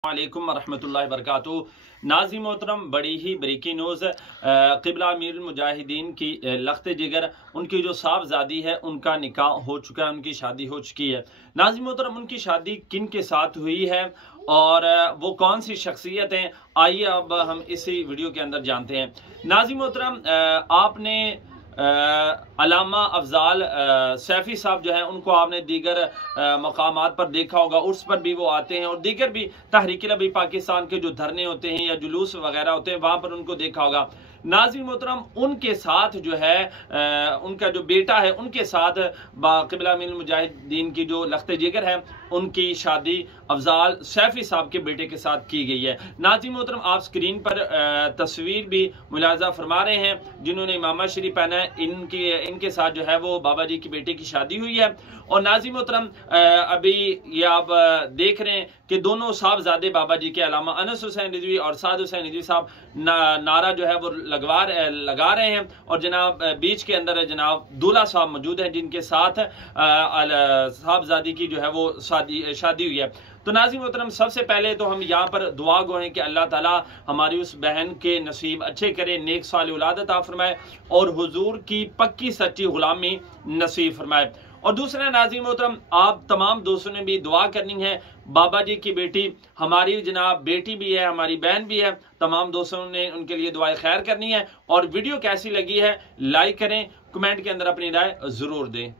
वालेकुम वरहमतुल्लाहि वबरकातुहू। नाज़रीन मोहतरम, बड़ी ही ब्रेकिंग न्यूज़ क़िबला अमीरुल मुजाहिदीन की लख्त जिगर उनकी जो साहबजादी है उनका निकाह हो चुका है, उनकी शादी हो चुकी है। नाज़रीन मोहतरम, उनकी शादी किन के साथ हुई है और वो कौन सी शख्सियत हैं, आइए अब हम इसी वीडियो के अंदर जानते हैं। नाज़रीन मोहतरम, आपने अल्लामा अफजाल सैफी साहब जो हैं उनको आपने दीगर मकामात पर देखा होगा, उर्स पर भी वो आते हैं और दीगर भी तहरीक लबी पाकिस्तान के जो धरने होते हैं या जुलूस वगैरह होते हैं वहां पर उनको देखा होगा। नाज़रीन मोहतरम, उनके साथ जो है उनका जो बेटा है उनके साथ क़िबला अमीरुल मुजाहिदीन की जो लख्त जिगर है उनकी शादी अफजाल सैफी साहब के बेटे के साथ की गई है। नाज़रीन मोहतरम, आप स्क्रीन पर तस्वीर भी मुलाजा फरमा रहे हैं जिन्होंने इमामा शरीफ पहना है, इनके साथ जो है वो बाबा जी की बेटे की शादी हुई है। और नाज़रीन मोहतरम, अभी ये आप देख रहे हैं कि दोनों साहबजादे बाबा जी के अल्लामा अनस हुसैन रिजवी और साद हुसैन रिजवी साहब नारा जो है वो लगा रहे हैं और जनाब बीच के अंदर जनाब दूल्हा साहब मौजूद हैं जिनके साथ साहबजादी की जो है वो शादी हुई है। तो नाज़रीन मोहतरम, सबसे पहले तो हम यहाँ पर दुआ गो हैं कि अल्लाह ताला हमारी उस बहन के नसीब अच्छे करे, नेक साल औलाद अता फरमाए और हुजूर की पक्की सच्ची गुलामी नसीब फरमाए। और दूसरा नाज़रीन मोहतरम, आप तमाम दोस्तों ने भी दुआ करनी है। बाबा जी की बेटी हमारी जनाब बेटी भी है, हमारी बहन भी है, तमाम दोस्तों ने उनके लिए दुआ खैर करनी है। और वीडियो कैसी लगी है लाइक करें, कमेंट के अंदर अपनी राय जरूर दें।